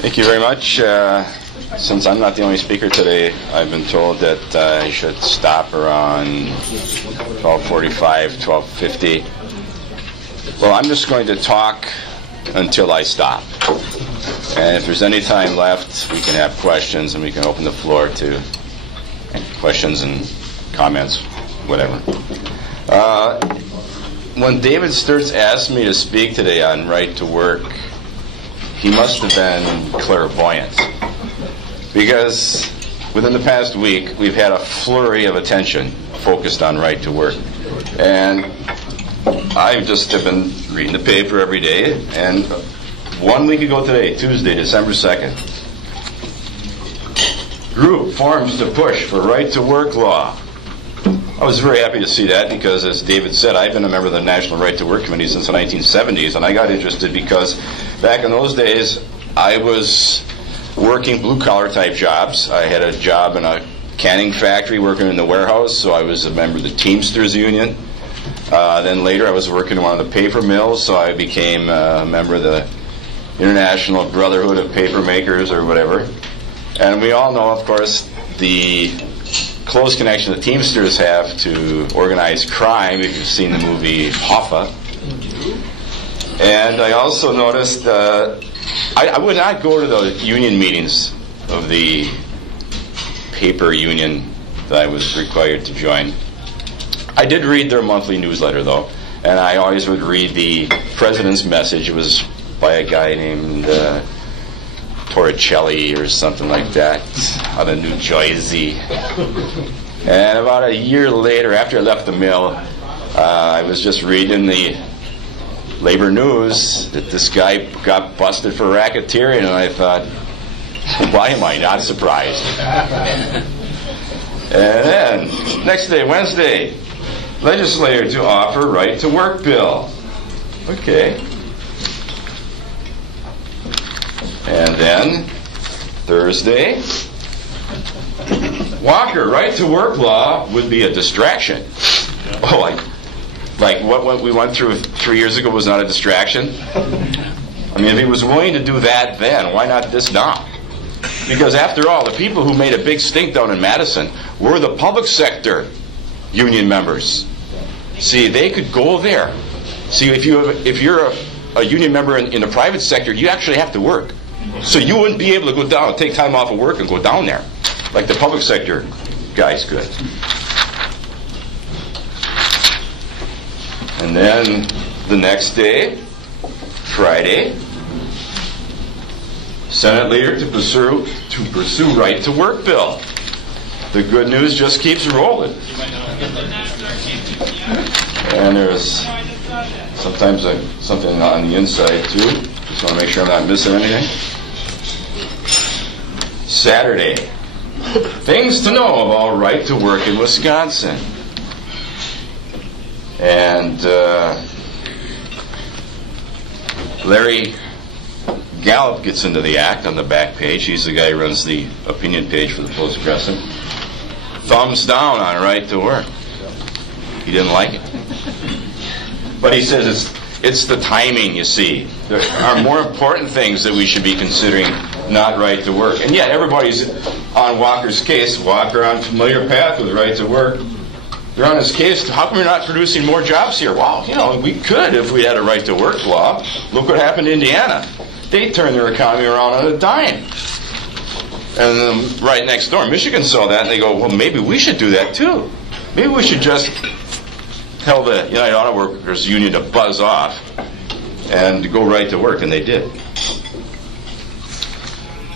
Thank you very much. Since I'm not the only speaker today, I've been told that I should stop around 12:45, 12:50. Well, I'm just going to talk until I stop. And if there's any time left, we can have questions and we can open the floor to questions and comments, whatever. When David Sturz asked me to speak today on right to work, he must have been clairvoyant, because within the past week we've had a flurry of attention focused on right to work, and I've just have been reading the paper every day. And 1 week ago today, Tuesday, December 2nd, group forms to push for right to work law. I was very happy to see that because, as David said, I've been a member of the National Right to Work Committee since the 1970s, and I got interested because back in those days I was working blue-collar type jobs. I had a job in a canning factory working in the warehouse, so I was a member of the Teamsters Union. Then later I was working in one of the paper mills, so I became a member of the International Brotherhood of Paper Makers or whatever. And we all know, of course, the close connection the Teamsters have to organized crime, if you've seen the movie Hoffa. And I also noticed I would not go to the union meetings of the paper union that I was required to join. I did read their monthly newsletter, though, and I always would read the president's message. It was by a guy named Torricelli or something like that, out of New Jersey. And about a year later, after I left the mill, I was just reading the labor news that this guy got busted for racketeering, and I thought, why am I not surprised? And then, next day, Wednesday, legislator to offer right to work bill. Okay. And then, Thursday, Walker, right to work law would be a distraction. Oh, like what we went through 3 years ago was not a distraction? I mean, if he was willing to do that then, why not this now? Because after all, the people who made a big stink down in Madison were the public sector union members. See, they could go there. See, if you're a union member in the private sector, you actually have to work. So you wouldn't be able to go down, take time off of work and go down there like the public sector guys could. And then the next day, Friday, Senate leader to pursue right to work bill. The good news just keeps rolling. And there's sometimes something on the inside too. Just want to make sure I'm not missing anything. Saturday, things to know about right to work in Wisconsin. And Larry Gallup gets into the act on the back page. He's the guy who runs the opinion page for the Post-Crescent. Thumbs down on right to work. He didn't like it. But he says it's the timing, you see. There are more important things that we should be considering, not right to work. And yet everybody's on Walker's case. Walker on familiar path with right to work. They're on his case. How come we're not producing more jobs here? Well, we could if we had a right to work law. Look what happened in Indiana. They turned their economy around on a dime. And then right next door, Michigan saw that, and they go, well, maybe we should do that too. Maybe we should just tell the United Auto Workers Union to buzz off and go right to work, and they did.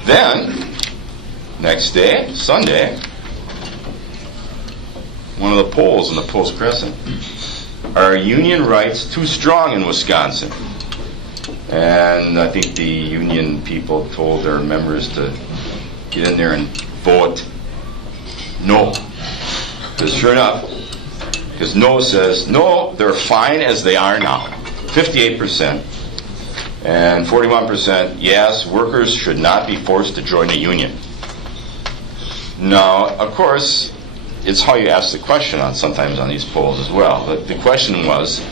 Then, next day, Sunday, one of the polls in the Post-Crescent. Are union rights too strong in Wisconsin? And I think the union people told their members to get in there and vote no. Because sure enough, because no says, no, they're fine as they are now. 58%. And 41%, yes, workers should not be forced to join a union. Now, of course, it's how you ask the question sometimes on these polls as well. But the question was,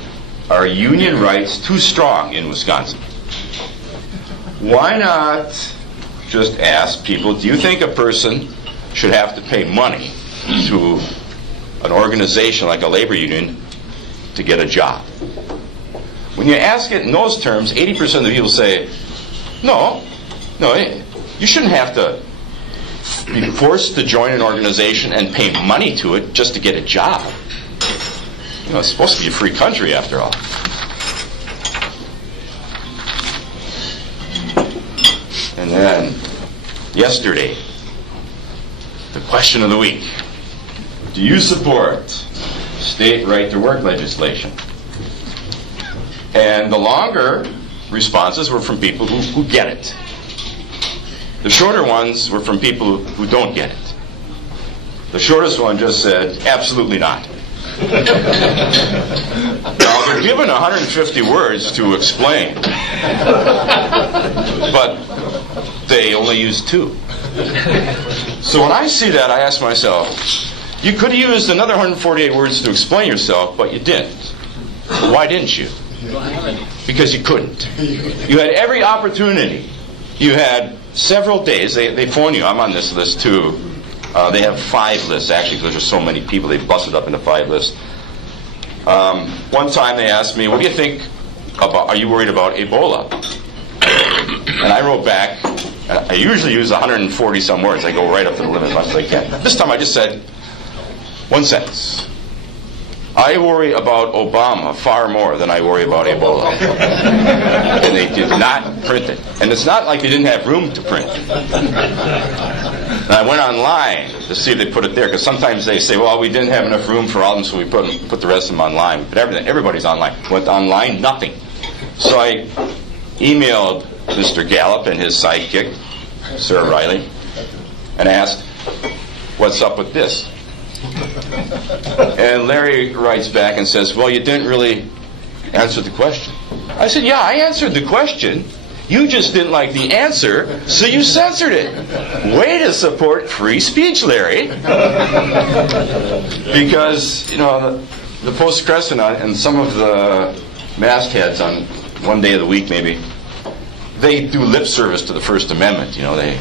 are union rights too strong in Wisconsin? Why not just asked people, do you think a person should have to pay money to an organization like a labor union to get a job? When you ask it in those terms, 80% of the people say, no, you shouldn't have to be forced to join an organization and pay money to it just to get a job. It's supposed to be a free country after all. And then, yesterday, the question of the week. Do you support state right-to-work legislation? And the longer responses were from people who get it. The shorter ones were from people who don't get it. The shortest one just said, absolutely not. Now, they're given 150 words to explain, but they only use 2. So when I see that, I ask myself, you could have used another 148 words to explain yourself, but you didn't. Why didn't you? Because you couldn't. You had every opportunity. You had several days. They phone you. I'm on this list too. They have 5 lists, actually, because there's so many people. They busted up into 5 lists. One time they asked me, what do you think about, are you worried about Ebola? And I wrote back, I usually use 140 some words. I go right up to the limit as much as I can. This time I just said, 1 sentence. I worry about Obama far more than I worry about Ebola. And they did not print it. And it's not like they didn't have room to print it. And I went online to see if they put it there, because sometimes they say, well, we didn't have enough room for all of them, so we put the rest of them online. But everybody's online. Went online, nothing. So I emailed Mr. Gallup and his sidekick, Sir Riley, and asked, what's up with this? And Larry writes back and says, well, you didn't really answer the question. I said, yeah, I answered the question. You just didn't like the answer, so you censored it. Way to support free speech, Larry. Because, the Post-Crescent and some of the mastheads on one day of the week maybe, they do lip service to the First Amendment. They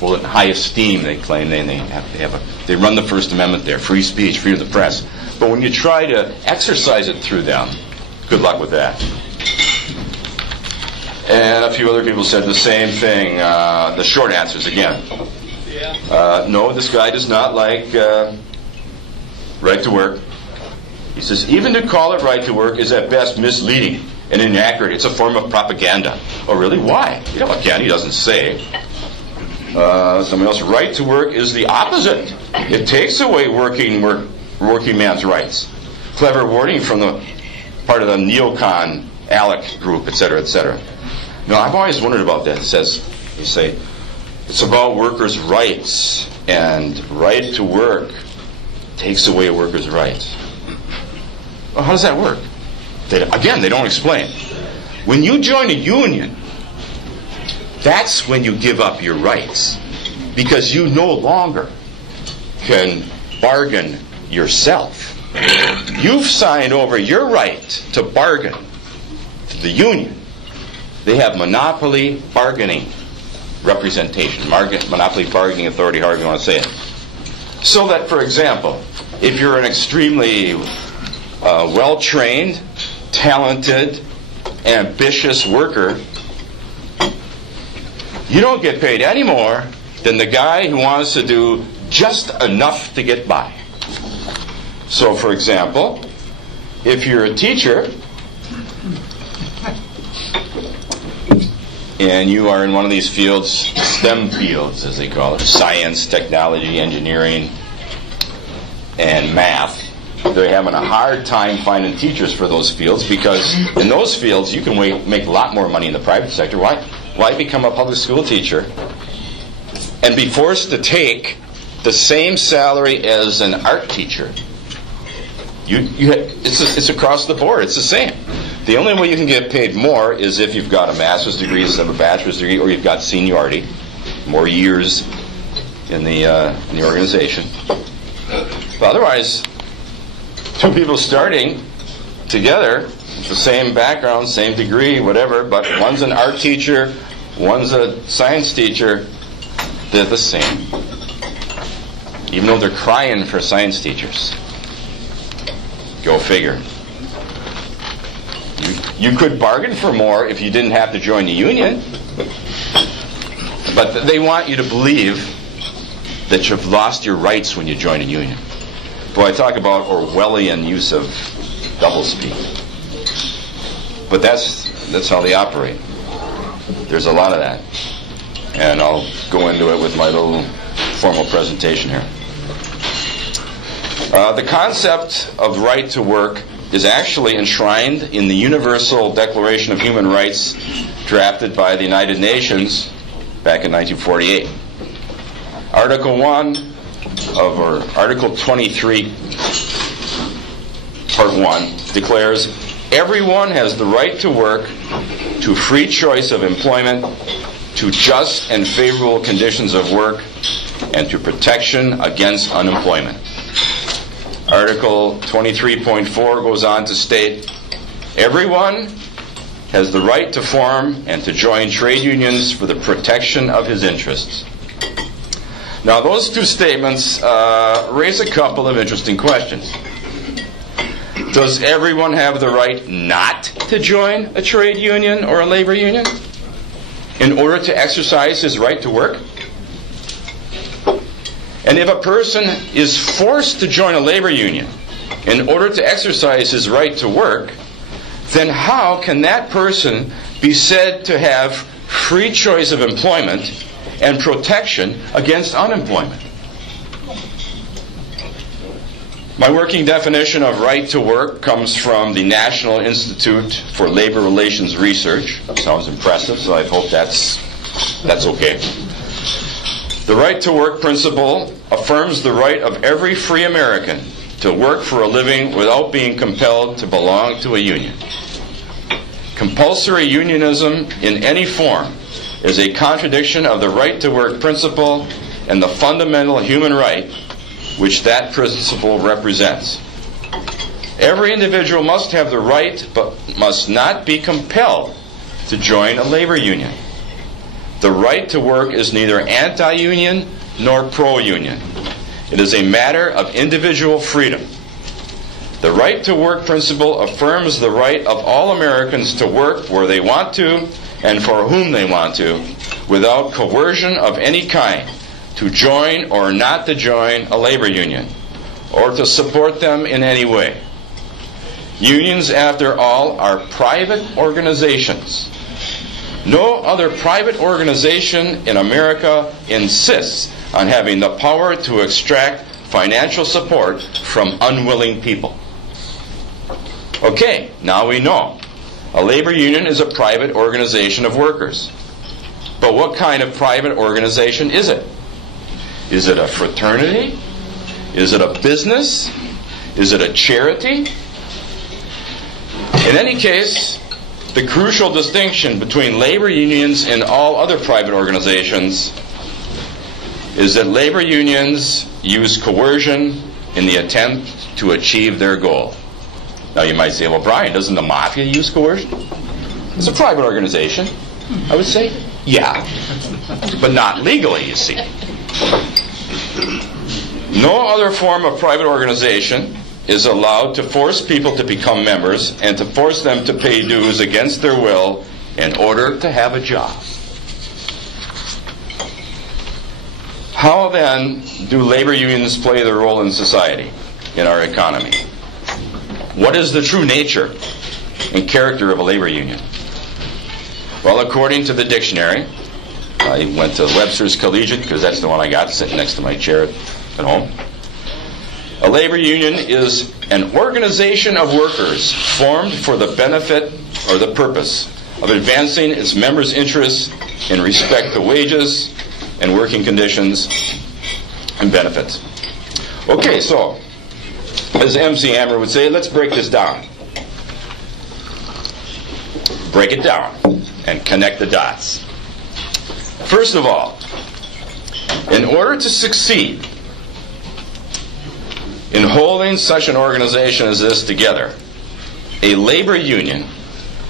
hold it in high esteem, they claim. They run the First Amendment there, free speech, freedom of the press. But when you try to exercise it through them, good luck with that. And a few other people said the same thing. The short answers again. No, this guy does not like right to work. He says, even to call it right to work is at best misleading and inaccurate. It's a form of propaganda. Oh, really? Why? Again, he doesn't say. Somebody else, right to work is the opposite. It takes away working man's rights. Clever wording from the part of the neocon ALEC group, etc., etc. I've always wondered about that. You say, it's about workers' rights, and right to work takes away workers' rights. Well, how does that work? They don't explain. When you join a union, that's when you give up your rights, because you no longer can bargain yourself. You've signed over your right to bargain to the union. They have monopoly bargaining representation, monopoly bargaining authority, however you want to say it. So that, for example, if you're an extremely well-trained, talented, ambitious worker, you don't get paid any more than the guy who wants to do just enough to get by. So, for example, if you're a teacher and you are in one of these fields, STEM fields as they call it, science, technology, engineering, and math, they're having a hard time finding teachers for those fields, because in those fields you can make a lot more money in the private sector. Why become a public school teacher and be forced to take the same salary as an art teacher? It's across the board. It's the same. The only way you can get paid more is if you've got a master's degree instead of a bachelor's degree, or you've got seniority, more years in the organization. But otherwise, two people starting together, the same background, same degree, whatever, but one's an art teacher, one's a science teacher, they're the same. Even though they're crying for science teachers. Go figure. You could bargain for more if you didn't have to join the union. But they want you to believe that you've lost your rights when you join a union. Boy, I talk about Orwellian use of doublespeak. But that's how they operate. There's a lot of that. And I'll go into it with my little formal presentation here. The concept of right to work is actually enshrined in the Universal Declaration of Human Rights drafted by the United Nations back in 1948. Article 23, Part 1, declares, everyone has the right to work, to free choice of employment, to just and favorable conditions of work, and to protection against unemployment. Article 23.4 goes on to state, everyone has the right to form and to join trade unions for the protection of his interests. Now, those two statements raise a couple of interesting questions. Does everyone have the right not to join a trade union or a labor union in order to exercise his right to work? And if a person is forced to join a labor union in order to exercise his right to work, then how can that person be said to have free choice of employment and protection against unemployment? My working definition of right to work comes from the National Institute for Labor Relations Research. That sounds impressive, so I hope that's okay. The right to work principle affirms the right of every free American to work for a living without being compelled to belong to a union. Compulsory unionism in any form is a contradiction of the right to work principle and the fundamental human right which that principle represents. Every individual must have the right but must not be compelled to join a labor union. The right to work is neither anti-union nor pro-union. It is a matter of individual freedom. The right to work principle affirms the right of all Americans to work where they want to and for whom they want to, without coercion of any kind, to join or not to join a labor union, or to support them in any way. Unions, after all, are private organizations. No other private organization in America insists on having the power to extract financial support from unwilling people. Okay, now we know. A labor union is a private organization of workers. But what kind of private organization is it? Is it a fraternity? Is it a business? Is it a charity? In any case, the crucial distinction between labor unions and all other private organizations is that labor unions use coercion in the attempt to achieve their goal. Now you might say, well, Brian, doesn't the mafia use coercion? It's a private organization. I would say, yeah. But not legally, you see. No other form of private organization is allowed to force people to become members and to force them to pay dues against their will in order to have a job. How then do labor unions play their role in society, in our economy? What is the true nature and character of a labor union? Well, according to the dictionary, I went to Webster's Collegiate because that's the one I got sitting next to my chair at home. A labor union is an organization of workers formed for the benefit or the purpose of advancing its members' interests in respect to wages and working conditions and benefits. Okay, so, as MC Hammer would say, let's break this down. Break it down and connect the dots. First of all, in order to succeed in holding such an organization as this together, a labor union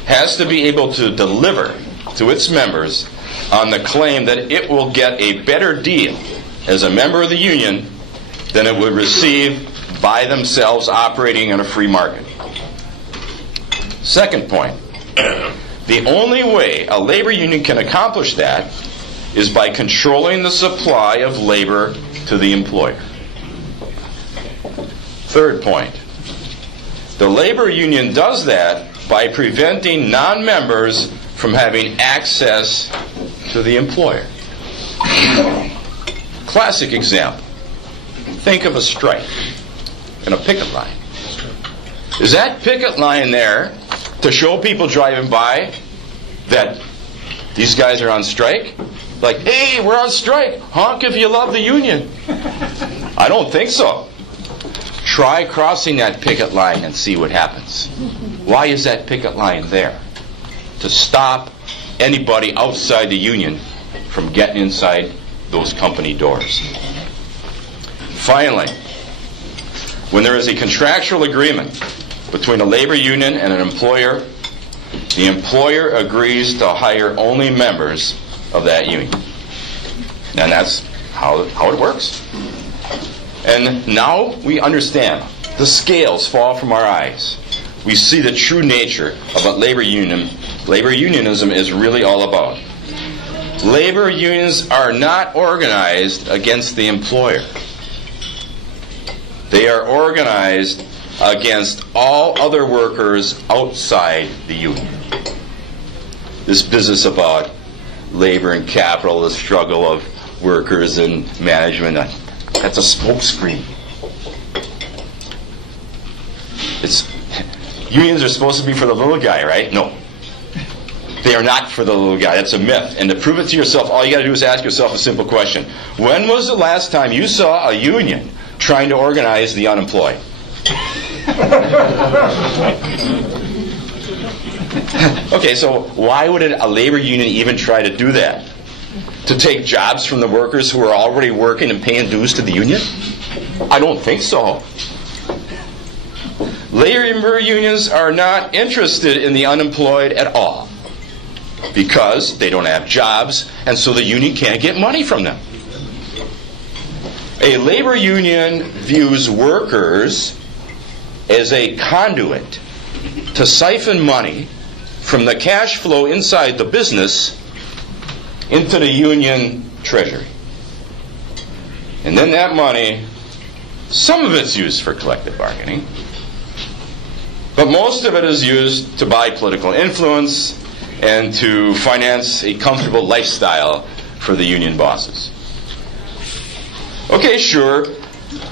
has to be able to deliver to its members on the claim that it will get a better deal as a member of the union than it would receive by themselves operating in a free market. Second point, the only way a labor union can accomplish that is by controlling the supply of labor to the employer. Third point, the labor union does that by preventing non-members from having access to the employer. Classic example. Think of a strike and a picket line. Is that picket line there to show people driving by that these guys are on strike? Like, hey, we're on strike. Honk if you love the union. I don't think so. Try crossing that picket line and see what happens. Why is that picket line there? To stop anybody outside the union from getting inside those company doors. Finally, when there is a contractual agreement between a labor union and an employer, the employer agrees to hire only members of that union. And that's how it works. And now we understand. The scales fall from our eyes. We see the true nature of what labor unionism is really all about. Labor unions are not organized against the employer. They are organized against all other workers outside the union. This business about labor and capital, the struggle of workers and management, that's a smokescreen. Unions are supposed to be for the little guy, right? No. They are not for the little guy. That's a myth. And to prove it to yourself, all you got to do is ask yourself a simple question. When was the last time you saw a union trying to organize the unemployed? Okay, so why would a labor union even try to do that? To take jobs from the workers who are already working and paying dues to the union? I don't think so. Labor unions are not interested in the unemployed at all because they don't have jobs, and so the union can't get money from them. A labor union views workers as a conduit to siphon money from the cash flow inside the business into the union treasury. And then that money, some of it's used for collective bargaining, but most of it is used to buy political influence and to finance a comfortable lifestyle for the union bosses. Okay, sure,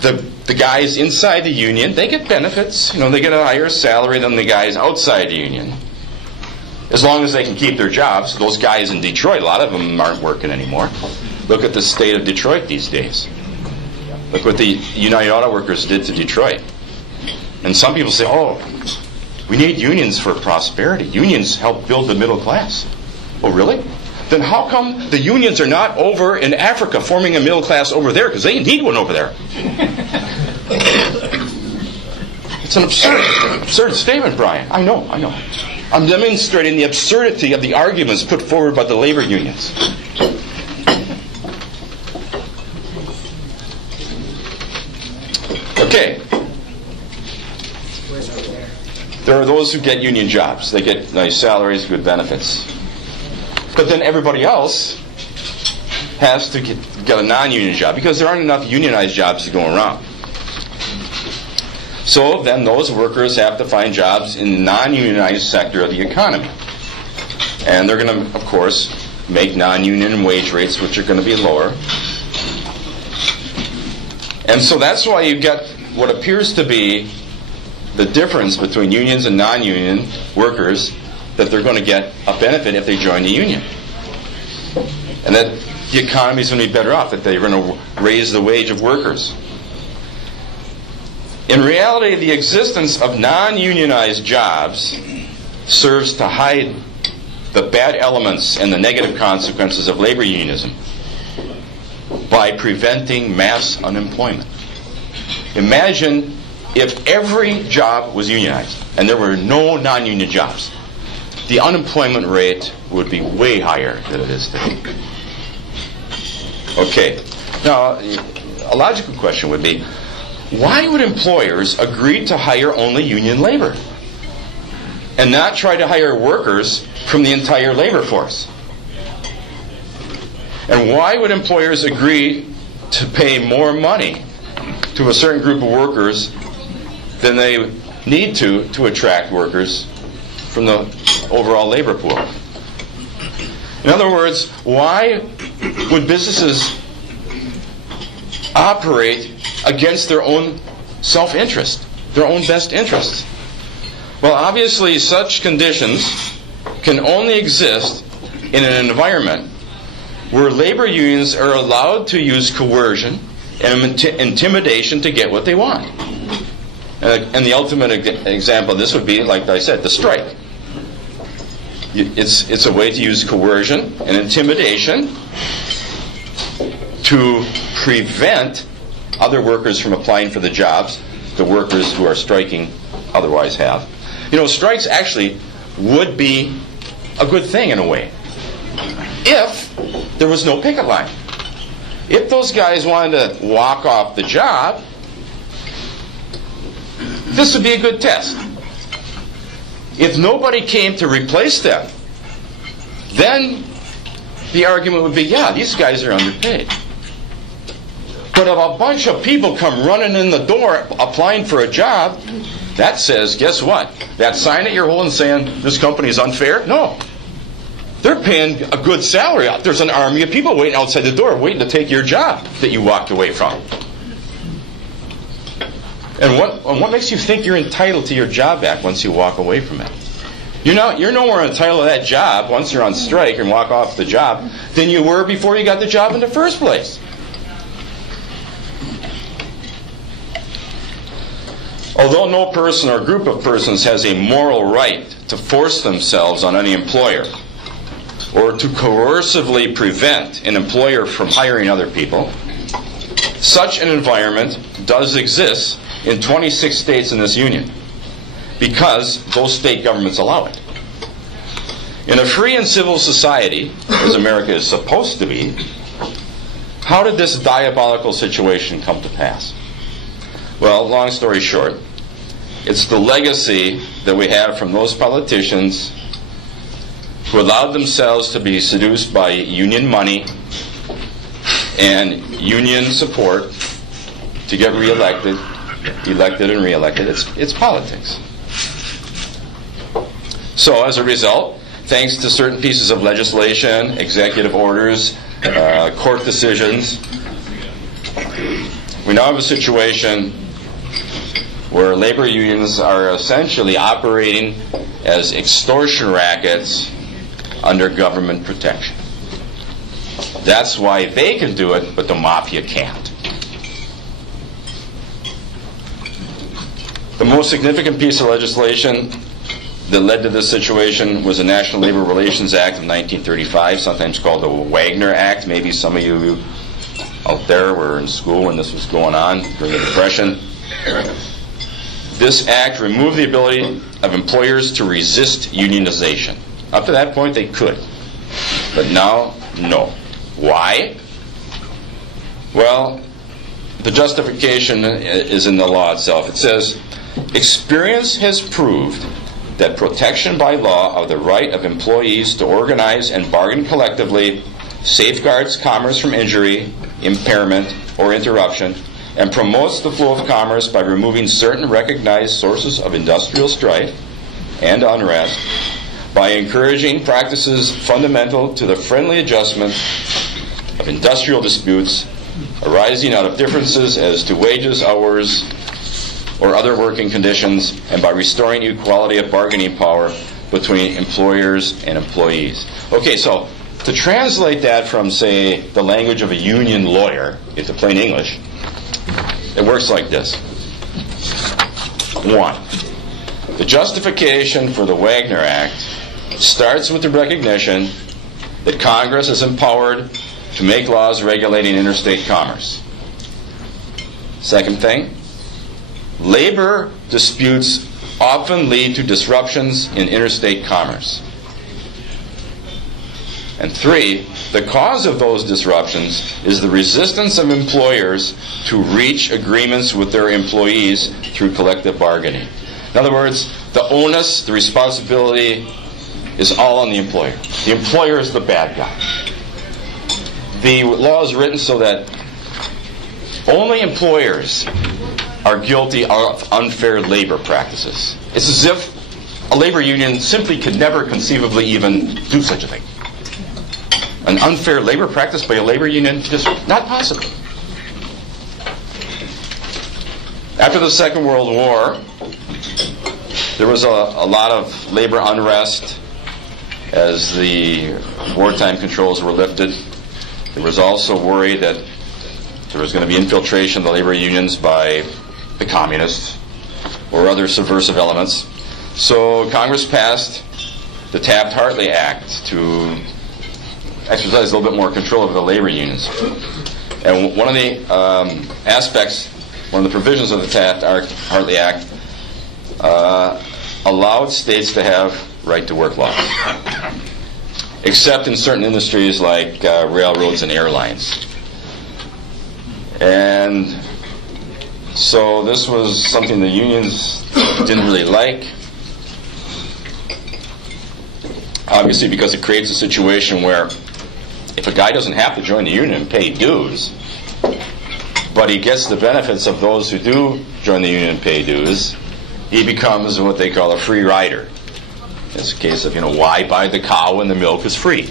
the guys inside the union, they get benefits. They get a higher salary than the guys outside the union. As long as they can keep their jobs. Those guys in Detroit, a lot of them aren't working anymore. Look at the state of Detroit these days. Look what the United Auto Workers did to Detroit. And some people say, oh, we need unions for prosperity. Unions help build the middle class. Oh, really? Then how come the unions are not over in Africa forming a middle class over there? Because they need one over there. It's an absurd statement, Brian. I know. I'm demonstrating the absurdity of the arguments put forward by the labor unions. Okay. There are those who get union jobs. They get nice salaries, good benefits. But then everybody else has to get a non-union job because there aren't enough unionized jobs to go around. So then those workers have to find jobs in the non-unionized sector of the economy. And they're going to, of course, make non-union wage rates, which are going to be lower. And so that's why you get what appears to be the difference between unions and non-union workers, that they're going to get a benefit if they join the union. And that the economy is going to be better off, that they're going to raise the wage of workers. In reality, the existence of non-unionized jobs serves to hide the bad elements and the negative consequences of labor unionism by preventing mass unemployment. Imagine if every job was unionized and there were no non-union jobs. the unemployment rate would be way higher than it is today. Okay, now a logical question would be, why would employers agree to hire only union labor and not try to hire workers from the entire labor force? And why would employers agree to pay more money to a certain group of workers than they need to attract workers from the overall labor pool? In other words, why would businesses operate against their own self-interest, their own best interests? Well, obviously, such conditions can only exist in an environment where labor unions are allowed to use coercion and intimidation to get what they want. And the ultimate example of this would be, like I said, the strike. It's a way to use coercion and intimidation to prevent other workers from applying for the jobs the workers who are striking otherwise have. You know, strikes actually would be a good thing in a way if there was no picket line. If those guys wanted to walk off the job, this would be a good test. If nobody came to replace them, then the argument would be, yeah, these guys are underpaid. But if a bunch of people come running in the door applying for a job, that says, guess what? That sign that you're holding saying this company is unfair? No. They're paying a good salary. There's an army of people waiting outside the door waiting to take your job that you walked away from. And what makes you think you're entitled to your job back once you walk away from it? You're no more entitled to that job once you're on strike and walk off the job than you were before you got the job in the first place. Although no person or group of persons has a moral right to force themselves on any employer or to coercively prevent an employer from hiring other people, such an environment does exist in 26 states in this union because those state governments allow it. In a free and civil society, as America is supposed to be, how did this diabolical situation come to pass? Well, long story short, it's the legacy that we have from those politicians who allowed themselves to be seduced by union money and union support to get elected and reelected. It's politics. So as a result, thanks to certain pieces of legislation, executive orders, court decisions, we now have a situation where labor unions are essentially operating as extortion rackets under government protection. That's why they can do it, but the mafia can't. The most significant piece of legislation that led to this situation was the National Labor Relations Act of 1935, sometimes called the Wagner Act. Maybe some of you out there were in school when this was going on during the Depression. This act removed the ability of employers to resist unionization. Up to that point, they could. But now, no. Why? Well, the justification is in the law itself. It says, experience has proved that protection by law of the right of employees to organize and bargain collectively safeguards commerce from injury, impairment, or interruption, and promotes the flow of commerce by removing certain recognized sources of industrial strife and unrest, by encouraging practices fundamental to the friendly adjustment of industrial disputes arising out of differences as to wages, hours, or other working conditions, and by restoring equality of bargaining power between employers and employees. Okay, so to translate that from, say, the language of a union lawyer into plain English, it works like this. 1. The justification for the Wagner Act starts with the recognition that Congress is empowered to make laws regulating interstate commerce. Second thing, labor disputes often lead to disruptions in interstate commerce. And 3, the cause of those disruptions is the resistance of employers to reach agreements with their employees through collective bargaining. In other words, the onus, the responsibility is all on the employer. The employer is the bad guy. The law is written so that only employers are guilty of unfair labor practices. It's as if a labor union simply could never conceivably even do such a thing. An unfair labor practice by a labor union, just not possible. After the Second World War, there was a lot of labor unrest as the wartime controls were lifted. There was also worry that there was going to be infiltration of the labor unions by the communists or other subversive elements. So Congress passed the Taft-Hartley Act to exercise a little bit more control over the labor unions. And one of the aspects, one of the provisions of the Taft-Hartley Act allowed states to have right-to-work laws, except in certain industries like railroads and airlines. And so this was something the unions didn't really like, obviously because it creates a situation where if a guy doesn't have to join the union and pay dues, but he gets the benefits of those who do join the union and pay dues, he becomes what they call a free rider. It's a case of, why buy the cow when the milk is free?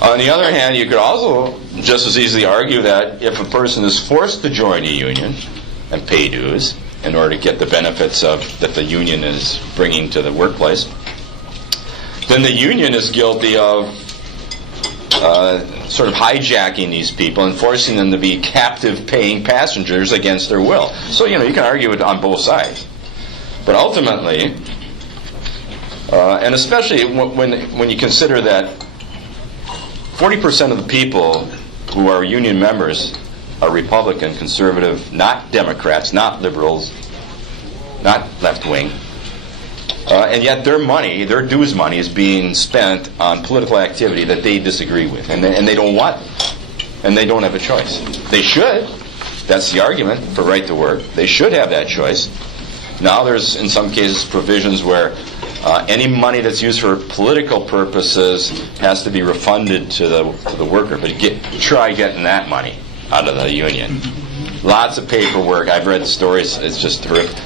On the other hand, you could also just as easily argue that if a person is forced to join a union and pay dues in order to get the benefits that the union is bringing to the workplace, then the union is guilty of sort of hijacking these people and forcing them to be captive paying passengers against their will. So, you can argue it on both sides. But ultimately, and especially when you consider that 40% of the people who are union members are Republican, conservative, not Democrats, not liberals, not left-wing, and yet their money, their dues money, is being spent on political activity that they disagree with, and they don't want it, and they don't have a choice. They should. That's the argument for right to work. They should have that choice. Now there's, in some cases, provisions where any money that's used for political purposes has to be refunded to the worker, but try getting that money out of the union. Lots of paperwork. I've read stories. It's just terrific.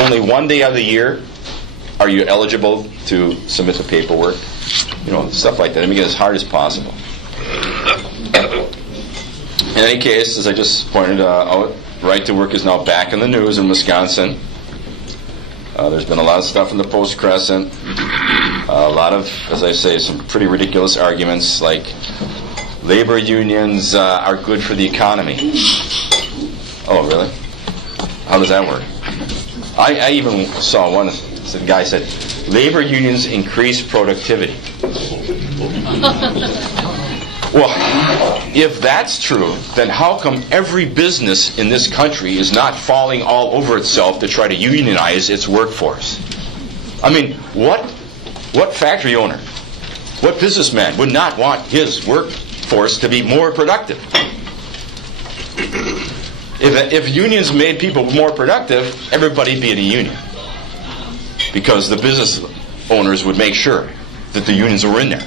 Only one day of the year are you eligible to submit the paperwork? Stuff like that. They make it as hard as possible. In any case, as I just pointed out, right to work is now back in the news in Wisconsin. There's been a lot of stuff in the Post-Crescent. A lot of, as I say, some pretty ridiculous arguments like labor unions are good for the economy. Oh, really? How does that work? I even saw one. The guy said, labor unions increase productivity. Well, if that's true, then how come every business in this country is not falling all over itself to try to unionize its workforce? I mean, what factory owner, what businessman would not want his workforce to be more productive? If unions made people more productive, everybody'd be in a union, because the business owners would make sure that the unions were in there.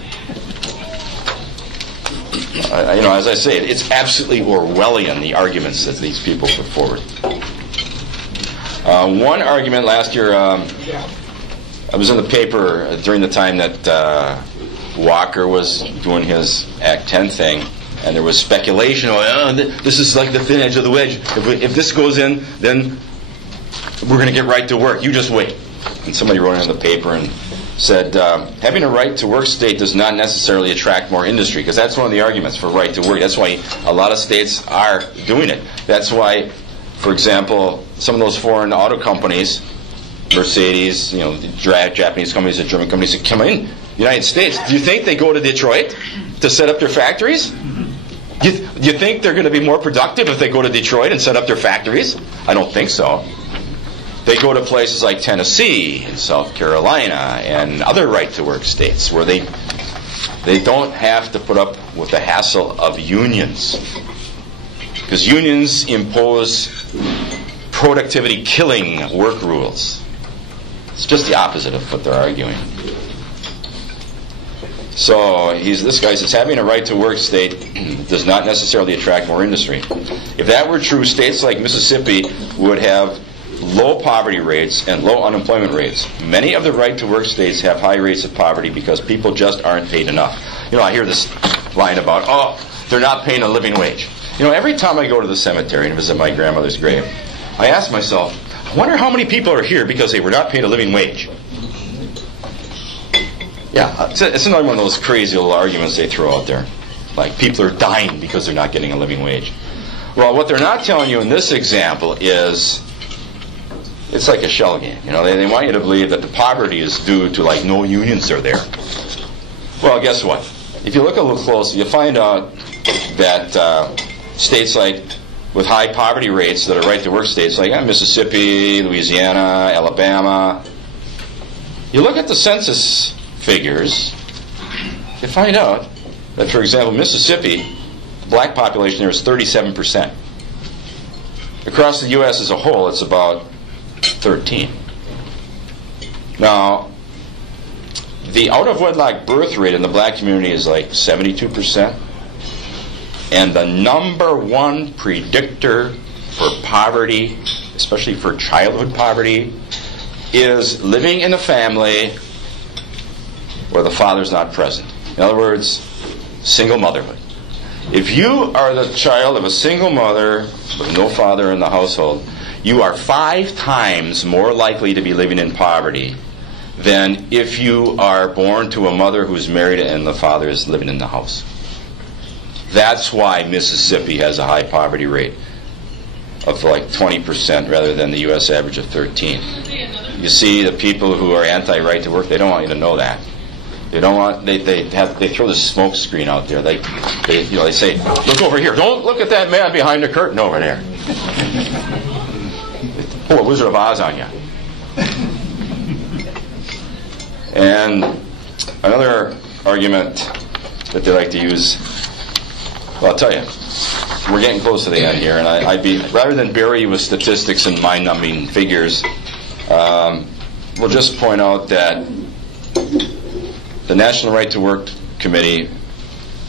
As I say, it's absolutely Orwellian, the arguments that these people put forward. One argument last year, I was in the paper during the time that Walker was doing his Act 10 thing, and there was speculation, this is like the thin edge of the wedge. If this goes in, then we're going to get right to work. You just wait. And somebody wrote in the paper and said, having a right to work state does not necessarily attract more industry, because that's one of the arguments for right to work. That's why a lot of states are doing it. That's why, for example, some of those foreign auto companies, Mercedes, Japanese companies, the German companies that come in the United States, do you think they go to Detroit to set up their factories? Do you think they're going to be more productive if they go to Detroit and set up their factories? I don't think so. They go to places like Tennessee and South Carolina and other right-to-work states where they They don't have to put up with the hassle of unions. Because unions impose productivity-killing work rules. It's just the opposite of what they're arguing. So this guy says having a right-to-work state does not necessarily attract more industry. If that were true, states like Mississippi would have low poverty rates and low unemployment rates. Many of the right-to-work states have high rates of poverty because people just aren't paid enough. I hear this line about, they're not paying a living wage. Every time I go to the cemetery and visit my grandmother's grave, I ask myself, I wonder how many people are here because they were not paid a living wage. Yeah, it's another one of those crazy little arguments they throw out there. Like, people are dying because they're not getting a living wage. Well, what they're not telling you in this example is, it's like a shell game. They want you to believe that the poverty is due to, no unions are there. Well, guess what? If you look a little closer, you find out that states with high poverty rates that are right-to-work states, like Mississippi, Louisiana, Alabama, you look at the census figures, you find out that, for example, Mississippi, the black population there is 37%. Across the U.S. as a whole, it's about 13. Now, the out-of-wedlock birth rate in the black community is 72%. And the number one predictor for poverty, especially for childhood poverty, is living in a family where the father's not present. In other words, single motherhood. If you are the child of a single mother with no father in the household, you are 5 times more likely to be living in poverty than if you are born to a mother who's married and the father is living in the house. That's why Mississippi has a high poverty rate of 20% rather than the U.S. average of 13%. You see, the people who are anti-right to work, they don't want you to know that. They don't want. They throw the smoke screen out there. They say, look over here. Don't look at that man behind the curtain over there. Pull a Wizard of Oz on you. And another argument that they like to use. Well, I'll tell you, we're getting close to the end here, and I'd be, rather than bury you with statistics and mind-numbing figures, we'll just point out that the National Right to Work Committee,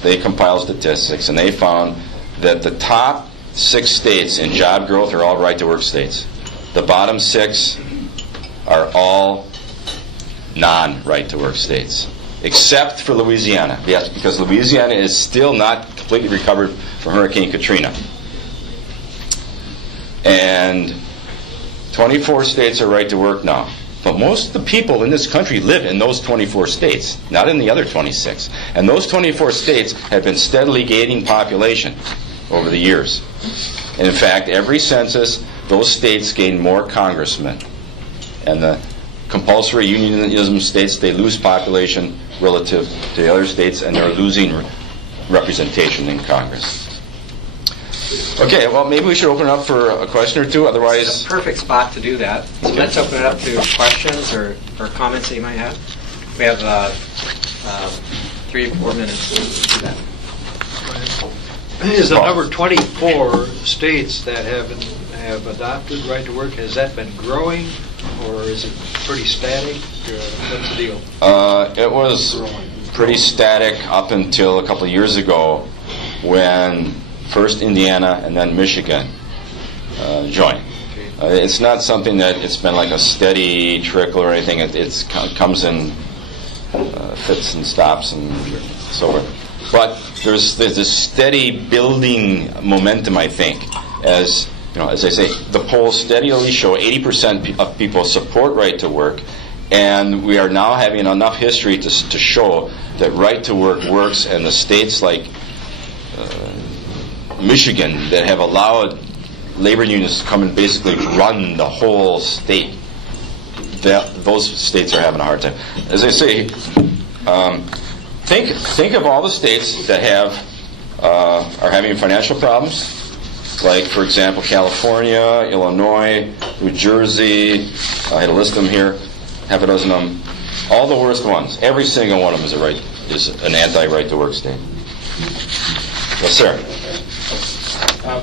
they compile statistics, and they found that the top 6 states in job growth are all right to work states. The bottom 6 are all non-right to work states, except for Louisiana. Yes, because Louisiana is still not completely recovered from Hurricane Katrina. And 24 states are right to work now. But most of the people in this country live in those 24 states, not in the other 26. And those 24 states have been steadily gaining population over the years. And in fact, every census, those states gain more congressmen. And the compulsory unionism states, they lose population relative to the other states, and they're losing representation in Congress. Okay, well, maybe we should open it up for a question or two. Otherwise, it's a perfect spot to do that. So let's open it up to questions or comments that you might have. We have 3 or 4 minutes to do that. Is the number 24 states that have adopted right to work, has that been growing, or is it pretty static? What's the deal? It was pretty static up until a couple of years ago, when first Indiana and then Michigan joined. It's not something that it's been like a steady trickle or anything. It comes in fits and stops and so forth. But there's this steady building momentum, I think, as I say, the polls steadily show 80% of people support right to work, and we are now having enough history to show that right to work works, and the states like Michigan that have allowed labor unions to come and basically run the whole state, those states are having a hard time. As I say, think of all the states that are having financial problems, like, for example, California, Illinois, New Jersey. I had to list them here, half a dozen of them. All the worst ones. Every single one of them is an anti-right to work state. Yes, sir.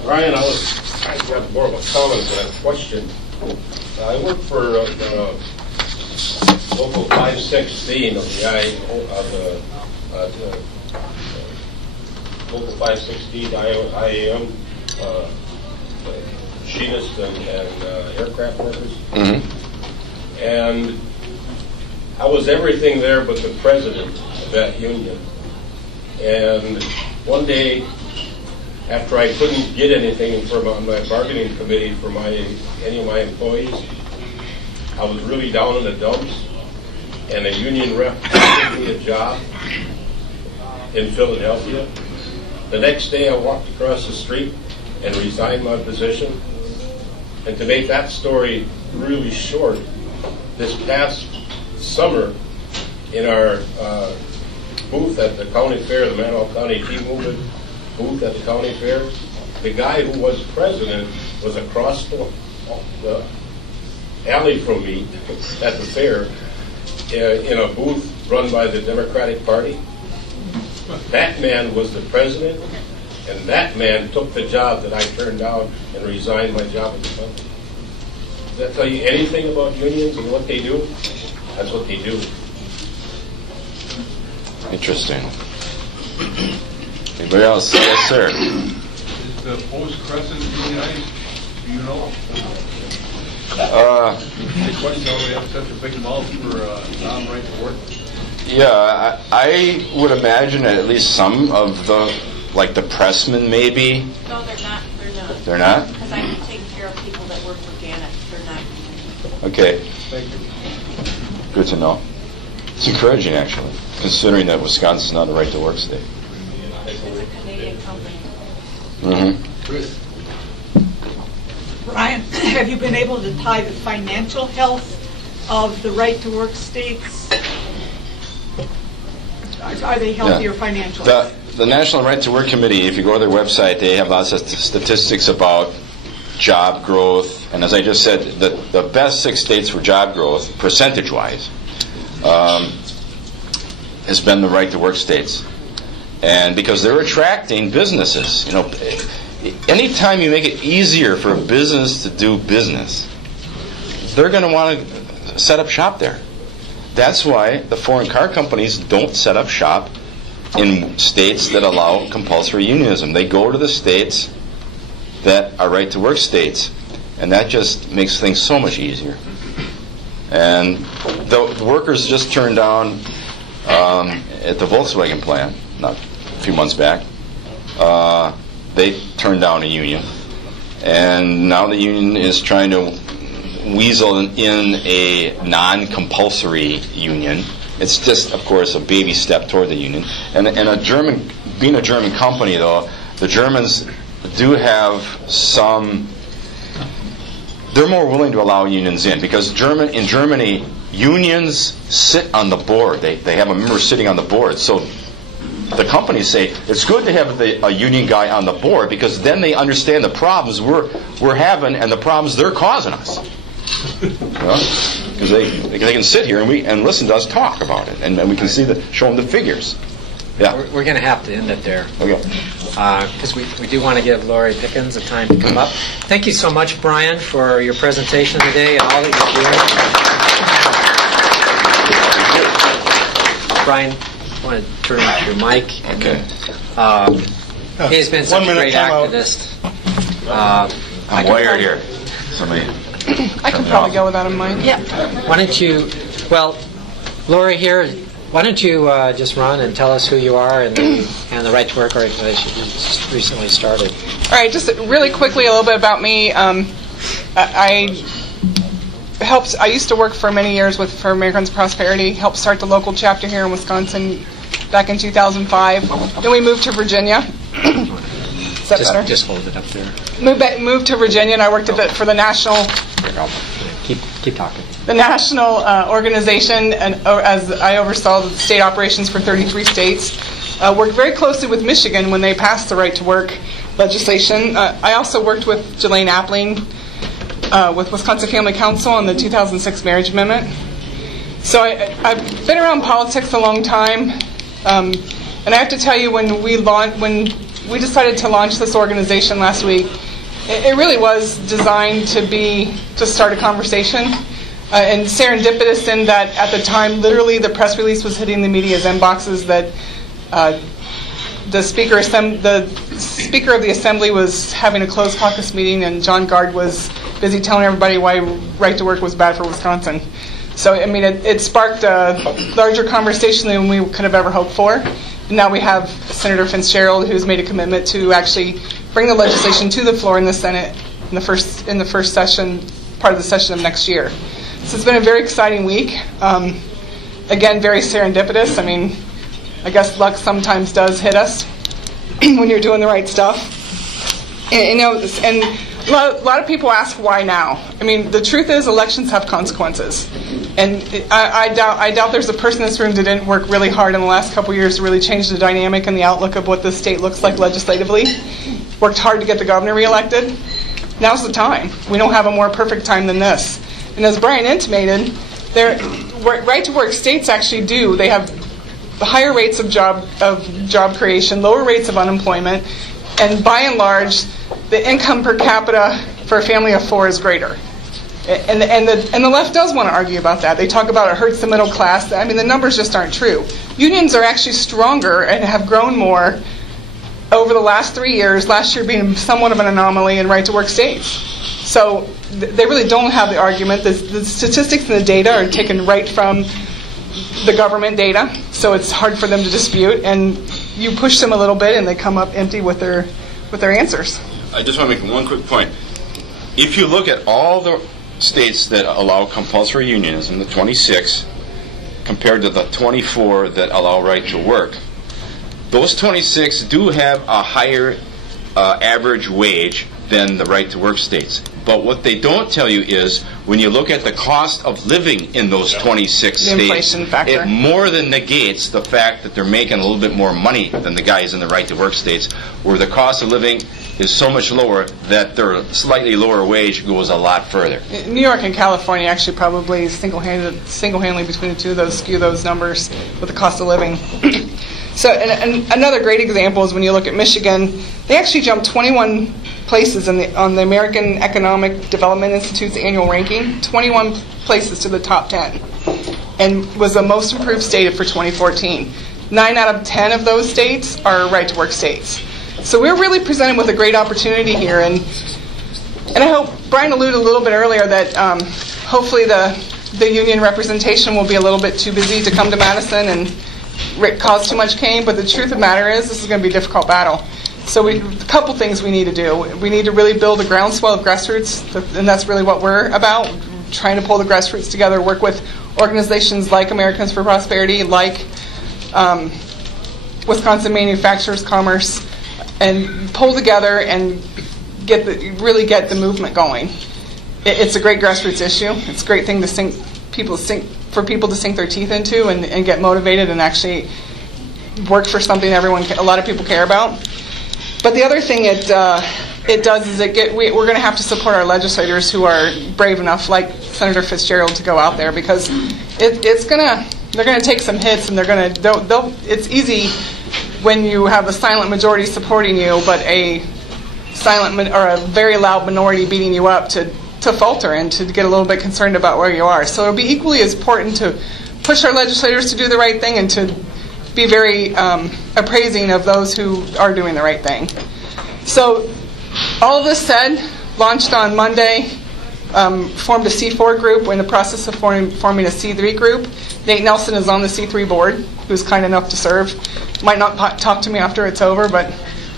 Brian, I got more of a comment than a question. I work for Local 516 of the Local 516 IAM, machinists and aircraft workers. Mm-hmm. And I was everything there but the president of that union. And one day, after I couldn't get anything from my bargaining committee for any of my employees, I was really down in the dumps, and a union rep offered me a job in Philadelphia. The next day I walked across the street and resigned my position. And to make that story really short, this past summer in our booth at the county fair, the Manawha County Tea Movement booth at the county fair, the guy who was president was across the alley from me at the fair in a booth run by the Democratic Party. That man was the president, and that man took the job that I turned down and resigned my job at the company. Does that tell you anything about unions and what they do? That's what they do. Interesting. Anybody else? Yes, sir. Is the Post-Crescent unionized? Do you know? The question why we have such a big mouth for non-right to work. Yeah, I would imagine at least some of the, like the pressmen maybe. No, they're not. They're not? Because I'm taking care of people that work for Gannett. They're not. Okay. Thank you. Good to know. It's encouraging, actually, considering that Wisconsin's not a right to work state. It's a Canadian company. Mm-hmm. Brian, have you been able to tie the financial health of the right to work states? Are they healthier financially? The National Right to Work Committee, if you go to their website, they have lots of statistics about job growth. And as I just said, the best 6 states for job growth, percentage-wise, has been the right to work states. And because they're attracting businesses. You know, anytime you make it easier for a business to do business, they're going to want to set up shop there. That's why the foreign car companies don't set up shop in states that allow compulsory unionism. They go to the states that are right to work states, and that just makes things so much easier. And the workers just turned down at the Volkswagen plant, not a few months back, they turned down a union, and now the union is trying to weasel in a non-compulsory union. It's just, of course, a baby step toward the union. And being a German company, though, the Germans do have some. They're more willing to allow unions in because in Germany, unions sit on the board. They have a member sitting on the board. So the companies say it's good to have a union guy on the board because then they understand the problems we're having and the problems they're causing us. Because they can sit here and listen to us talk about it, and we can show them the figures. Yeah, We're going to have to end it there. Okay. Because we do want to give Lori Pickens a time to come up. Thank you so much, Brian, for your presentation today and all that you're doing. Brian, I want to turn off your mic. Okay. He's been such a great activist. I'm wired here. Somebody. I could probably go without a mic. Yeah. Why don't you, Lori here, why don't you just run and tell us who you are and the Right to Work organization you just recently started. All right, just really quickly a little bit about me. I used to work for many years for Americans Prosperity, helped start the local chapter here in Wisconsin back in 2005. Then we moved to Virginia. Is that better? Just hold it up there. Moved to Virginia, and I worked for the national. Keep talking. The national organization, and as I oversaw the state operations for 33 states, worked very closely with Michigan when they passed the right to work legislation. I also worked with Jelaine Appling with Wisconsin Family Council on the 2006 marriage amendment. So I've been around politics a long time, and I have to tell you, when we decided to launch this organization last week, it really was designed to start a conversation, and serendipitous in that at the time, literally, the press release was hitting the media's inboxes that the Speaker of the Assembly was having a closed caucus meeting, and John Gard was busy telling everybody why right to work was bad for Wisconsin. So, I mean, it sparked a larger conversation than we could have ever hoped for. And now we have Senator Fitzgerald, who's made a commitment to actually bring the legislation to the floor in the Senate in the first session, part of the session of next year. So it's been a very exciting week. Again, very serendipitous. I mean, I guess luck sometimes does hit us when you're doing the right stuff. And a lot of people ask why now. I mean, the truth is elections have consequences. And I doubt there's a person in this room that didn't work really hard in the last couple of years to really change the dynamic and the outlook of what the state looks like legislatively. Worked hard to get the governor reelected. Now's the time. We don't have a more perfect time than this. And as Brian intimated, right-to-work states actually do. They have higher rates of job creation, lower rates of unemployment, and by and large, the income per capita for a family of four is greater. And the left does want to argue about that. They talk about it hurts the middle class. I mean, the numbers just aren't true. Unions are actually stronger and have grown more over the last 3 years, last year being somewhat of an anomaly in right-to-work states. So they really don't have the argument. The statistics and the data are taken right from the government data, so it's hard for them to dispute. And you push them a little bit, and they come up empty with their answers. I just want to make one quick point. If you look at all the states that allow compulsory unionism, the 26, compared to the 24 that allow right to work, those 26 do have a higher average wage than the right to work states. But what they don't tell you is when you look at the cost of living in those 26 the states, inflation factor. It more than negates the fact that they're making a little bit more money than the guys in the right to work states, where the cost of living is so much lower that their slightly lower wage goes a lot further. New York and California actually probably single-handedly between the two of those skew those numbers with the cost of living. So and another great example is when you look at Michigan, they actually jumped 21 places on the American Economic Development Institute's annual ranking, 21 places to the top 10, and was the most improved state for 2014. 9 out of 10 of those states are right-to-work states. So we're really presented with a great opportunity here, and I hope Brian alluded a little bit earlier that hopefully the union representation will be a little bit too busy to come to Madison and cause too much cane, but the truth of the matter is this is going to be a difficult battle. So a couple things we need to do. We need to really build a groundswell of grassroots, and that's really what we're about, trying to pull the grassroots together, work with organizations like Americans for Prosperity, like Wisconsin Manufacturers Commerce, and pull together and really get the movement going. It's a great grassroots issue. It's a great thing to for people to sink their teeth into and get motivated and actually work for something a lot of people care about. But the other thing it does is we're going to have to support our legislators who are brave enough, like Senator Fitzgerald, to go out there, because they're going to take some hits, and it's easy when you have a silent majority supporting you, but a silent or a very loud minority beating you up to falter and to get a little bit concerned about where you are. So it'll be equally as important to push our legislators to do the right thing and to be very appraising of those who are doing the right thing. So all of this said, launched on Monday, formed a C4 group. We're in the process of forming a C3 group. Nate Nelson is on the C3 board, who's kind enough to serve. Might not talk to me after it's over, but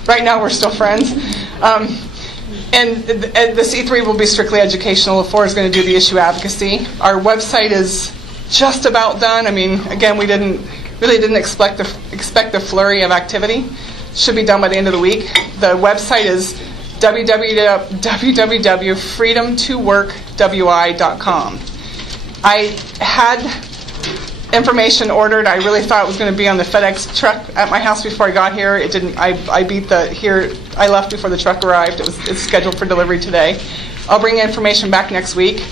right now we're still friends. And the C3 will be strictly educational. The 4 is going to do the issue advocacy. Our website is just about done. I mean, again, we really didn't expect a flurry of activity. Should be done by the end of the week. The website is www.freedom2workwi.com. I had information ordered. I really thought it was going to be on the FedEx truck at my house before I got here. It didn't. I left before the truck arrived. It's scheduled for delivery today. I'll bring information back next week.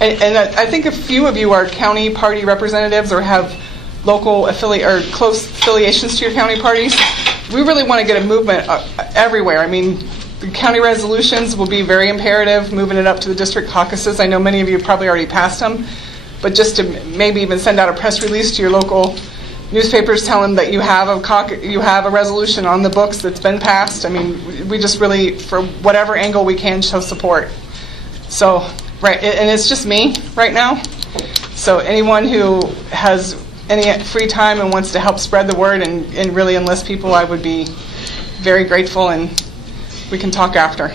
And I think a few of you are county party representatives or have local or close affiliations to your county parties. We really want to get a movement everywhere. I mean, the county resolutions will be very imperative, moving it up to the district caucuses. I know many of you probably already passed them, but just to maybe even send out a press release to your local newspapers telling them that you have a resolution on the books that's been passed. I mean, we just really, for whatever angle we can, show support. So, right, and it's just me right now. So anyone who has any free time and wants to help spread the word and really enlist people, I would be very grateful, and we can talk after.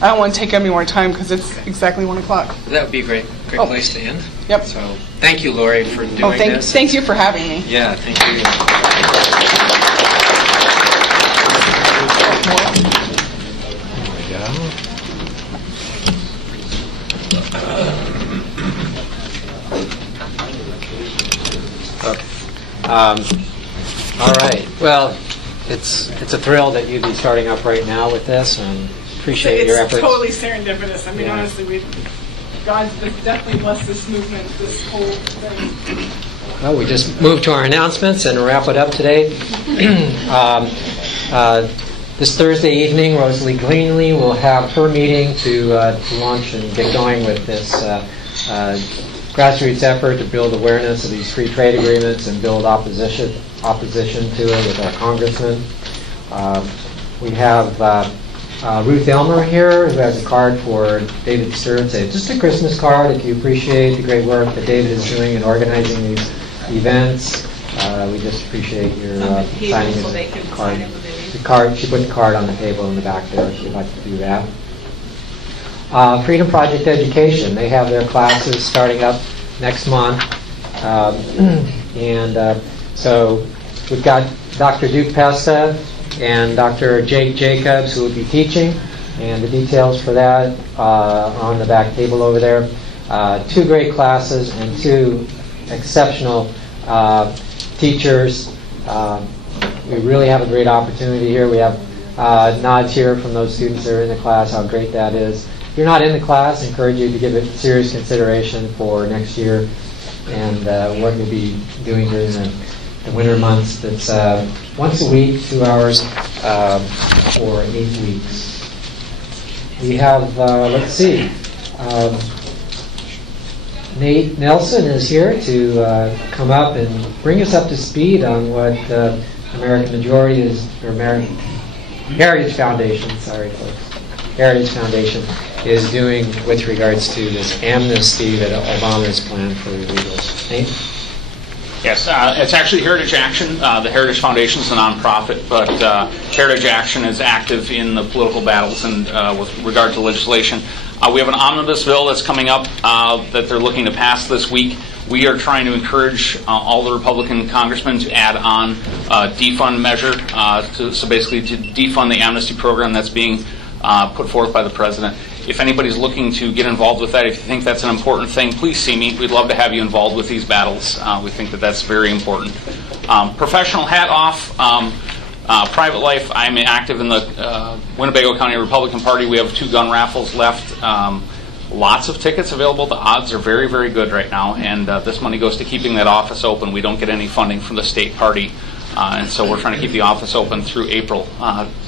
I don't want to take any more time because it's exactly 1 o'clock. That would be a great place to end. Yep. So thank you, Lori, for doing this. Thank you for having me. Yeah, thank you. All right. Well, it's a thrill that you'd be starting up right now with this, and appreciate your efforts. It's totally serendipitous. I mean, Yeah. honestly, God has definitely blessed this movement, this whole thing. Well, we just move to our announcements and wrap it up today. This Thursday evening, Rosalie Greenlee will have her meeting to launch and get going with this grassroots effort to build awareness of these free trade agreements and build opposition to it with our congressman. We have Ruth Elmer here, who has a card for David Stern. Just a Christmas card if you appreciate the great work that David is doing in organizing these events. We just appreciate your signing his card. She put the card on the table in the back there if you'd like to do that. Freedom Project Education, they have their classes starting up next month. So we've got Dr. Duke Pesta and Dr. Jake Jacobs who will be teaching, and the details for that are on the back table over there. 2 great classes and 2 exceptional teachers. We really have a great opportunity here. We have nods here from those students that are in the class, how great that is. If you're not in the class, I encourage you to give it serious consideration for next year and what you'll be doing during the winter months. That's once a week, 2 hours for 8 weeks. We have, let's see, Nate Nelson is here to come up and bring us up to speed on what American Majority is, or American Heritage Foundation, sorry folks, Heritage Foundation is doing with regards to this amnesty that Obama has planned for illegals. Nate? Yes, it's actually Heritage Action. The Heritage Foundation is a nonprofit, but Heritage Action is active in the political battles and with regard to legislation. We have an omnibus bill that's coming up that they're looking to pass this week. We are trying to encourage all the Republican congressmen to add on a defund measure, so basically to defund the amnesty program that's being put forth by the president. If anybody's looking to get involved with that, if you think that's an important thing, please see me. We'd love to have you involved with these battles. We think that that's very important. Professional hat off. Private life, I'm active in the Winnebago County Republican Party. We have 2 gun raffles left. Lots of tickets available. The odds are very, very good right now, and this money goes to keeping that office open. We don't get any funding from the state party, and so we're trying to keep the office open through April.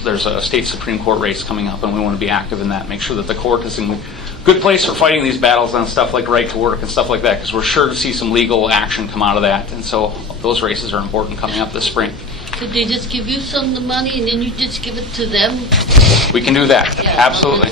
There's a state Supreme Court race coming up, and we want to be active in that, make sure that the court is in a good place for fighting these battles on stuff like right to work and stuff like that, because we're sure to see some legal action come out of that, and so those races are important coming up this spring. Could they just give you some of the money and then you just give it to them? We can do that, Yeah. absolutely.